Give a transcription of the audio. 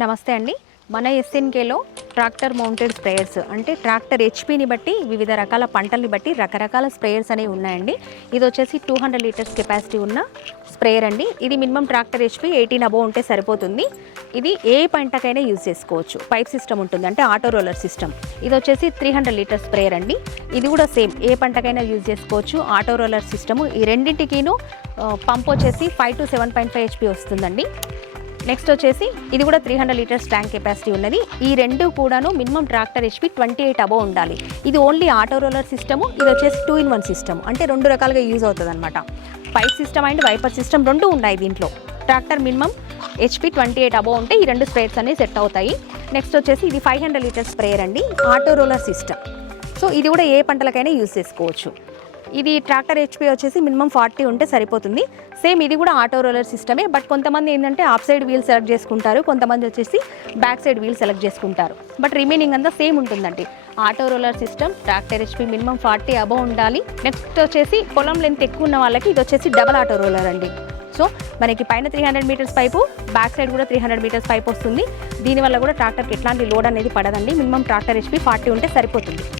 నమస్తే అండి. మన ఎస్ఎన్కేలో ట్రాక్టర్ మౌంటెడ్ స్ప్రేయర్స్ అంటే ట్రాక్టర్ హెచ్పిని బట్టి వివిధ రకాల పంటల్ని బట్టి రకరకాల స్ప్రేయర్స్ అనేవి ఉన్నాయండి. ఇది వచ్చేసి టూ హండ్రెడ్ లీటర్స్ కెపాసిటీ ఉన్న స్ప్రేయర్ అండి. ఇది minimum tractor HP eighteen above ఉంటే సరిపోతుంది. ఇది ఏ పంటకైనా యూజ్ చేసుకోవచ్చు. పైప్ సిస్టమ్ ఉంటుంది అంటే ఆటో రోలర్ సిస్టమ్. ఇది వచ్చేసి త్రీ హండ్రెడ్ లీటర్స్ స్ప్రేయర్ అండి. ఇది కూడా సేమ్ ఏ పంటకైనా యూజ్ చేసుకోవచ్చు. ఆటో రోలర్ సిస్టమ్ ఈ రెండింటికిను పంప్ వచ్చేసి five to seven point five HP వస్తుందండి. నెక్స్ట్ వచ్చేసి ఇది కూడా three hundred litres tank capacity ఉన్నది. ఈ రెండు కూడాను minimum tractor HP twenty eight above ఉండాలి. ఇది ఓన్లీ ఆటో రోలర్ సిస్టము ఇది వచ్చేసి టూ ఇన్ వన్ సిస్టమ్ అంటే రెండు రకాలుగా యూజ్ అవుతుంది అనమాట pipe system and wiper system రెండు ఉన్నాయి దీంట్లో. Tractor minimum HP twenty eight above ఉంటే ఈ రెండు స్ప్రేయర్స్ అనేవి సెట్ అవుతాయి. నెక్స్ట్ వచ్చేసి ఇది ఫైవ్ హండ్రెడ్ లీటర్స్ స్ప్రేయర్ అండి. ఆటో రోలర్ సిస్టమ్ సో ఇది కూడా ఏ పంటలకైనా యూజ్ చేసుకోవచ్చు. ఇది ట్రాక్టర్ హెచ్పి వచ్చేసి మినిమం ఫార్టీ ఉంటే సరిపోతుంది. సేమ్ ఇది కూడా ఆటో రోలర్ సిస్టమే బట్ కొంతమంది ఏంటంటే ఆఫ్ సైడ్ వీల్ సెలెక్ట్ చేసుకుంటారు కొంతమంది వచ్చేసి బ్యాక్ సైడ్ వీల్ సెలెక్ట్ చేసుకుంటారు. బట్ రిమైనింగ్ అంతా సేమ్ ఉంటుందండి. Auto roller system tractor HP minimum forty above ఉండాలి. నెక్స్ట్ వచ్చేసి పొలం లెంత్ ఎక్కువ ఉన్న వాళ్ళకి ఇది వచ్చేసి డబల్ ఆటో రోలర్ అండి. సో మనకి పైన three hundred metres pipe back side కూడా త్రీ హండ్రెడ్ మీటర్స్ పైప్ వస్తుంది. దీనివల్ల కూడా ట్రాక్టర్కి ఎట్లాంటి లోడ్ అనేది పడదండి. మినిమం ట్రాక్టర్ హెచ్పి ఫార్టీ ఉంటే సరిపోతుంది.